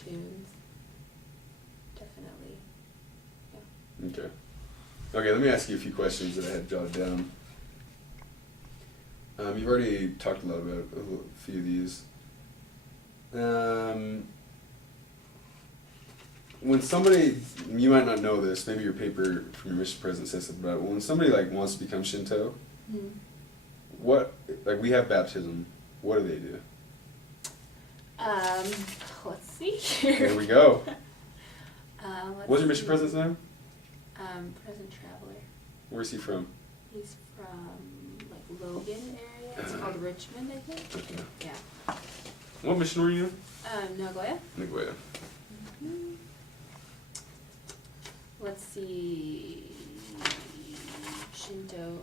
cartoons. Definitely. Yeah. Okay. Okay, let me ask you a few questions that I had jotted down. You've already talked a lot about a few of these. When somebody, you might not know this, maybe your paper from your mission president says something about it, when somebody like wants to become Shinto, what, like we have baptism, what do they do? Let's see here. Here we go. What's your mission see. president's name? President Traveler. Where's he from? He's from like Logan area. It's called Richmond, I think. Okay. Yeah. What mission were you in? Nagoya. Nagoya. Let's see. Shinto.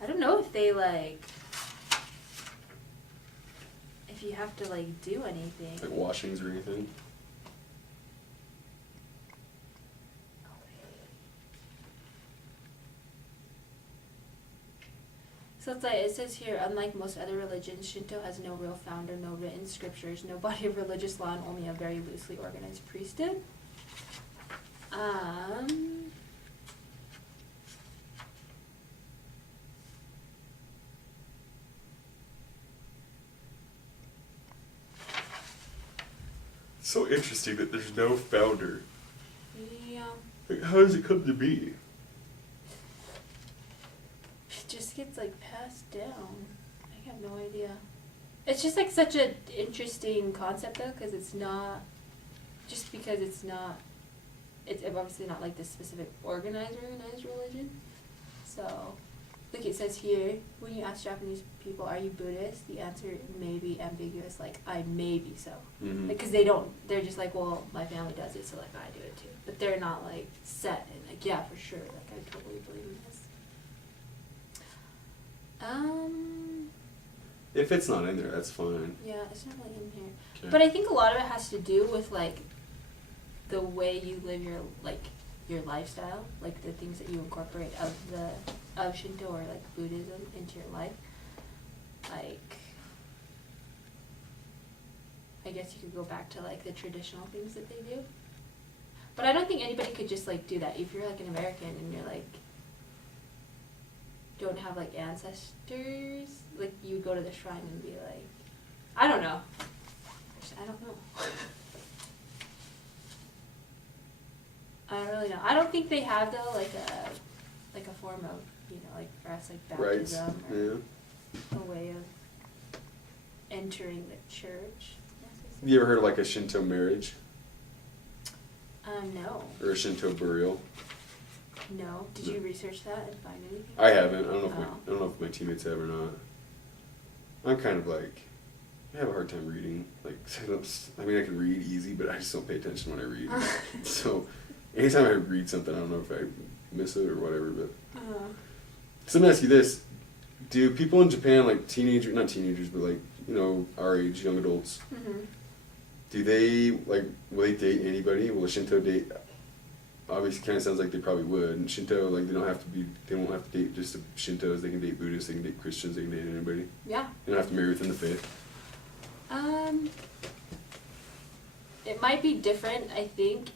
I don't know if they like. If you have to like do anything. Like washings or anything? So it's like, it says here, unlike most other religions, Shinto has no real founder, no written scriptures, no body of religious law, and only a very loosely organized priesthood. So interesting that there's no founder. Yeah. Like, how does it come to be? It just gets like passed down. I have no idea. It's just like such an interesting concept though, because it's not, just because it's not, it's obviously not like this specific organized religion. So, like it says here, when you ask Japanese people, are you Buddhist? The answer may be ambiguous, like, I may be so. Mm-hmm. Because they're just like, well, my family does it, so like I do it too. But they're not like set and like, yeah, for sure, like I totally believe in this. If it's not in there, that's fine. Yeah, it's not really in here. Okay. But I think a lot of it has to do with like the way you live your lifestyle, like the things that you incorporate of Shinto or like Buddhism into your life. Like, I guess you could go back to like the traditional things that they do. But I don't think anybody could just like do that. If you're like an American and you're like don't have like ancestors, like you would go to the shrine and be like, I don't know. I don't know. I don't really know. I don't think they have though like a form of, you know, like for us like Rights. baptism or Yeah. a way of entering the church. Have you ever heard of like a Shinto marriage? No. Or a Shinto burial? No. Did you research that and find anything? I haven't. I don't know if Oh. I don't know if my teammates have or not. I'm kind of like, I have a hard time reading. Like, I mean, I can read easy, but I just don't pay attention when I read. So, anytime I read something, I don't know if I miss it or whatever. But so let me ask you this: do people in Japan, like not teenagers, but like, you know, our age, young adults, do they like, will they date anybody? Will a Shinto date? Obviously, kind of sounds like they probably would. And Shinto, like they won't have to date just the Shintos. They can date Buddhists. They can date Christians. They can date anybody. Yeah. They don't have to marry within the faith. It might be different, I think,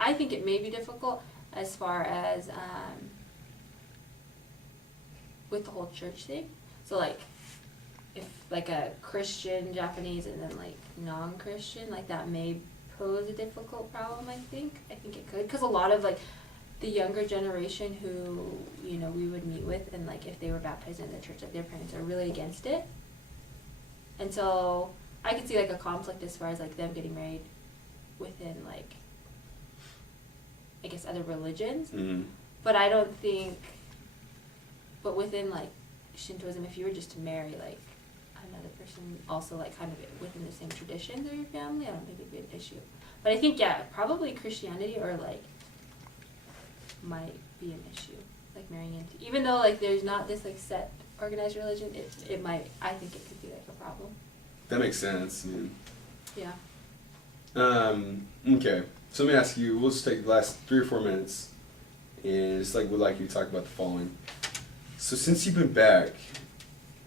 I think it may be difficult as far as with the whole church thing. So like, if like a Christian Japanese and then like non-Christian, like that may pose a difficult problem, I think it could, because a lot of like the younger generation who, you know, we would meet with, and like if they were baptized in the church, like their parents are really against it. And so I could see like a conflict as far as like them getting married within like, I guess, other religions. Mm-hmm. But I don't think, but within like Shintoism, if you were just to marry like another person also like kind of within the same traditions or your family, I don't think it'd be an issue. But I think, yeah, probably Christianity or like might be an issue, like marrying into, even though like there's not this like set organized religion, it might, I think it could be like a problem. That makes sense. I mean, Yeah. okay. So let me ask you, we'll just take the last 3 or 4 minutes, and just like would like you to talk about the following. So since you've been back,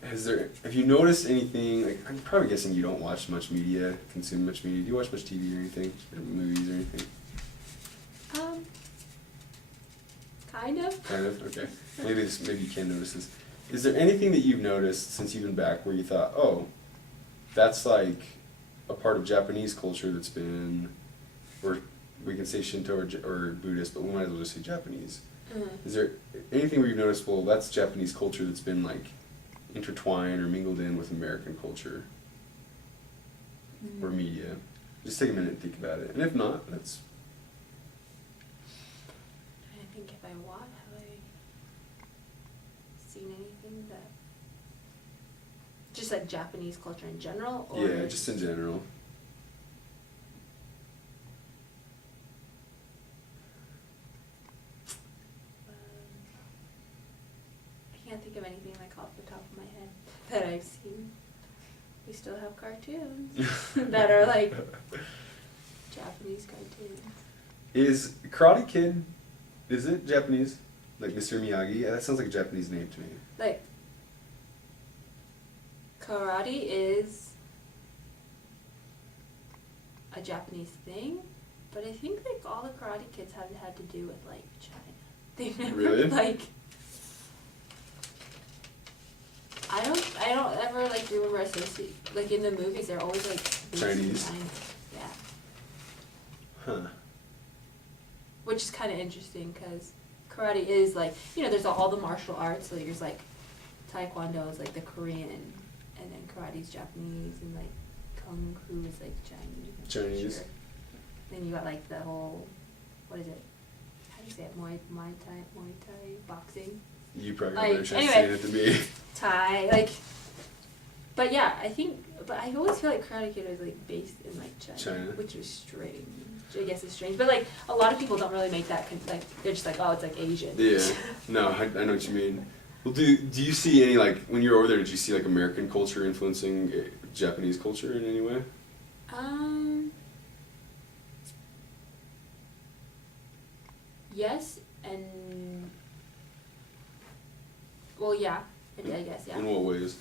have you noticed anything, like, I'm probably guessing you don't watch much media, consume much media. Do you watch much TV or anything? Or movies or anything? Kind of. Kind of, okay. Maybe you can notice this. Is there anything that you've noticed since you've been back where you thought, oh, that's like a part of Japanese culture that's been, or we can say Shinto or Buddhist, but we might as well just say Japanese. Is there anything where you've noticed, well, that's Japanese culture that's been like intertwined or mingled in with American culture or media? Just take a minute and think about it. And if not, that's... I think if I want, have I seen anything that... Just like Japanese culture in general? Or Yeah, just in general. I can't think of anything like off the top of my head that I've seen. We still have cartoons that are like Japanese cartoons. Is Karate Kid, is it Japanese? Like Mr. Miyagi? Yeah, that sounds like a Japanese name to me. Like, karate is a Japanese thing, but I think like all the Karate Kids have had to do with like China. They've never Really? like... I don't ever like remember associate, like in the movies they're always like based in Chinese? China. Yeah. Huh. Which is kind of interesting because karate is like, you know, there's all the martial arts, so there's like taekwondo is like the Korean, and then karate's Japanese, and like kung fu is like Chinese. I'm pretty Chinese. sure. Then you got like the whole, what is it? How do you say it? Muay Thai boxing. You probably Like, got a better chance anyway. saying it to me. Thai, like, but yeah, but I always feel like Karate Kid was like based in like China. Which was strange. I guess it's strange, but like a lot of people don't really make that like they're just like, oh, it's like Asian. Yeah. No, I know what you mean. Well, do you see any, like, when you were over there, did you see like American culture influencing Japanese culture in any way? Yes, and well, yeah, I guess, yeah. In what ways?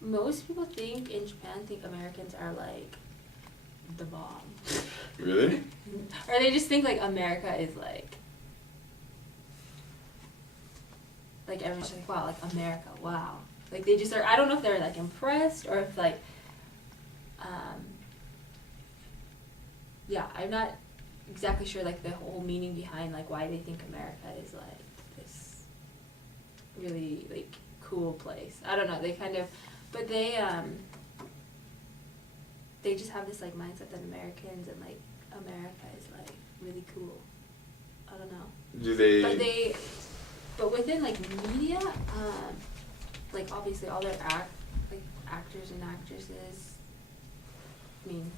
Most people in Japan think Americans are like the bomb. Really? Or they just think like America is like everyone's just like, wow, like America, wow. Like they just are, I don't know if they're like impressed or if like, yeah, I'm not exactly sure like the whole meaning behind like why they think America is like this really like cool place. I don't know, they kind of, but they just have this like mindset that Americans and like America is like really cool. I don't know. Do they? But within like media, like obviously all their actors and actresses, I mean,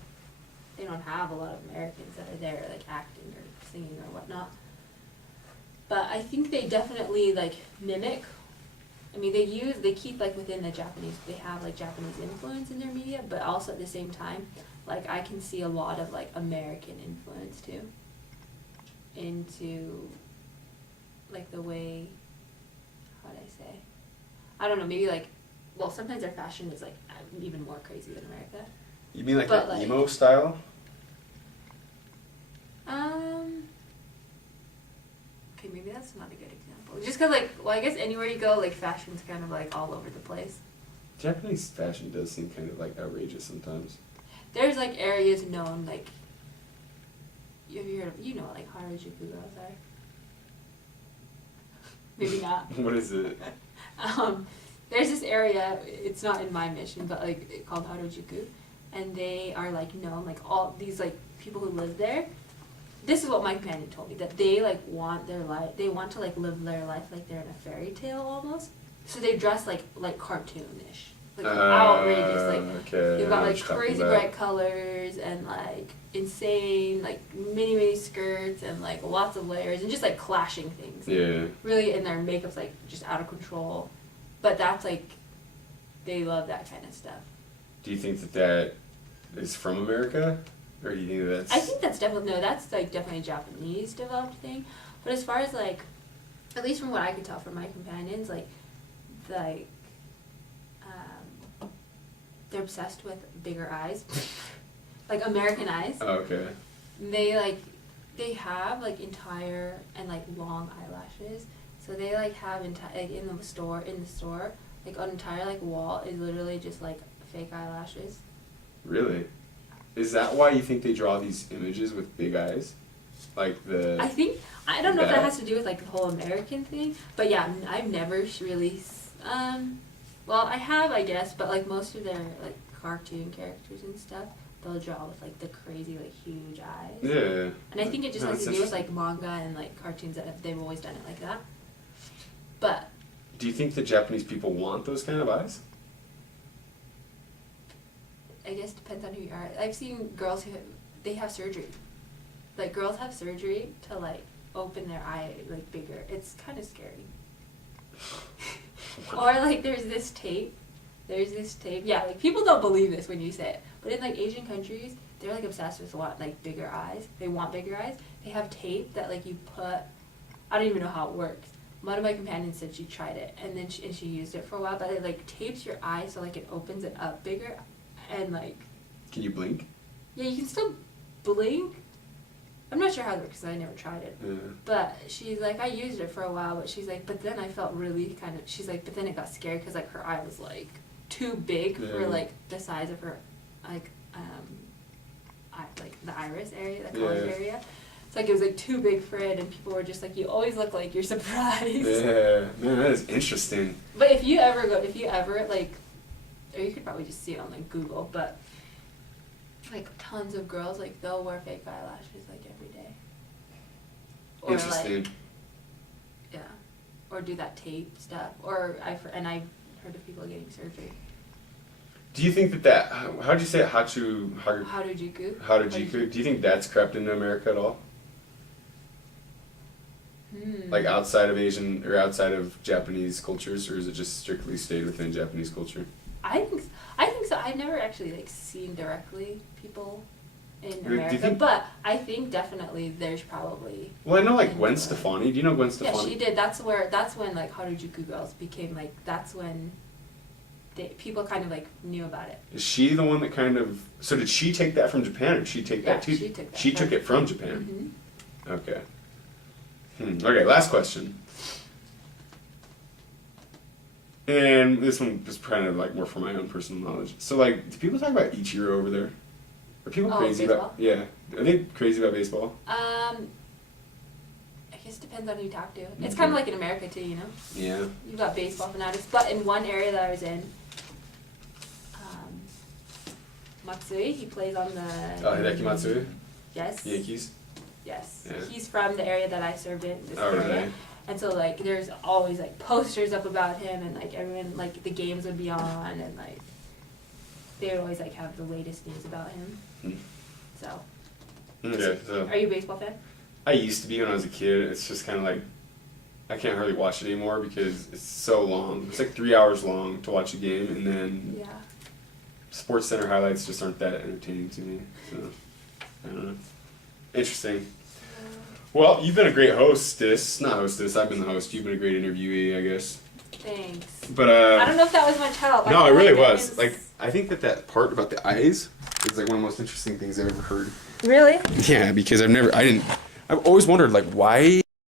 they don't have a lot of Americans that are there like acting or singing or whatnot. But I think they definitely like mimic. I mean, they keep like within the Japanese, they have like Japanese influence in their media, but also at the same time, like I can see a lot of like American influence too into like the way, how would I say? I don't know, maybe like, well, sometimes their fashion is like even more crazy than America. You mean like But, that like, emo style? Okay, maybe that's not a good example. Just cause like, well, I guess anywhere you go, like fashion's kind of like all over the place. Japanese fashion does seem kind of like outrageous sometimes. There's like areas known like, have you heard of, you know what like Harajuku girls are? Maybe not. What is it? There's this area, it's not in my mission, but like called Harajuku, and they are like known, like all these like people who live there. This is what my companion told me, that they like want their life, they want to like live their life like they're in a fairy tale almost. So they dress like cartoonish, like outrageous, like okay, they've got I know like what you're talking crazy about. bright colors and like insane like mini skirts and like lots of layers and just like clashing things. Yeah. Really, and their makeup's like just out of control, but that's like, they love that kind of stuff. Do you think that is from America? Or do you think that's... I think that's definitely, no, that's like definitely a Japanese developed thing. But as far as like, at least from what I could tell from my companions, like they're obsessed with bigger eyes, like American eyes. Oh, okay. They have like entire and like long eyelashes. So they like have like in the store like an entire like wall is literally just like fake eyelashes. Really? Is that why you think they draw these images with big eyes? Like the... I don't know if that has to do with like the whole American thing, but yeah, I've never really, well, I have, I guess, but like most of their like cartoon characters and stuff, they'll draw with like the crazy like huge eyes. Yeah. And I think it just has to do with like manga and like cartoons they've always done it like that. But do you think the Japanese people want those kind of eyes? I guess it depends on who you are. I've seen girls they have surgery. Like girls have surgery to like open their eye like bigger. It's kind of scary. Or like there's this tape. Yeah, like people don't believe this when you say it. But in like Asian countries, they're like obsessed with like bigger eyes. They want bigger eyes. They have tape that like you put, I don't even know how it works. One of my companions said she tried it and then she used it for a while, but it like tapes your eye so like it opens it up bigger and like... Can you blink? Yeah, you can still blink. I'm not sure how it works because I never tried it. Yeah. But she's like, I used it for a while, but she's like, but then I felt really kind of, she's like, but then it got scary because like her eye was like too big for like the size of her, like, like the iris area, the college area. It's like it was like too big for it, and people were just like, you always look like you're surprised. Yeah, man, that is interesting. But if you ever like, or you could probably just see it on like Google, but like tons of girls, like they'll wear fake eyelashes like every day. Or Interesting. like, yeah, or do that tape stuff, or I've heard of people getting surgery. Do you think that how'd you say it? Harajuku. Harajuku. Do you think that's crept into America at all? Like outside of Asian or outside of Japanese cultures, or is it just strictly stayed within Japanese culture? I think so. I've never actually like seen directly people in America, think, but I think definitely there's probably. Well, I know like Gwen Stefani. Do you know Gwen Stefani? Yeah, she did. That's when like Harajuku girls became like. That's when people kind of like knew about it. Is she the one that kind of? So did she take that from Japan, or did she take that too? She took that. She took it from Japan. Mm-hmm. Okay. Okay. Last question. And this one was kind of like more for my own personal knowledge. So like, do people talk about Ichiro over there? Are people crazy baseball? about? Yeah. Are they crazy about baseball? I guess it depends on who you talk to. It's kind of like in America too, you know. Yeah. You've got baseball fanatics, but in one area that I was in, Matsui, he plays on the. Oh, Hideki Matsui. Yes. Yankees. Yes. Yeah. He's from the area that I served in. This Oh, area. really? And so like there's always like posters up about him, and like everyone like the games would be on, and like they would always like have the latest news about him. So. Okay. So. Are you a baseball fan? I used to be when I was a kid. It's just kind of like I can't hardly watch it anymore because it's so long. It's like 3 hours long to watch a game, and then Yeah. Sports Center highlights just aren't that entertaining to me. So I don't know. Interesting. Well, you've been a great hostess. Not hostess. I've been the host. You've been a great interviewee, I guess. Thanks. But I don't know if that was much help. No, it really was. Like I think that part about the eyes is like one of the most interesting things I've ever heard. Really? Yeah, because I've always wondered like why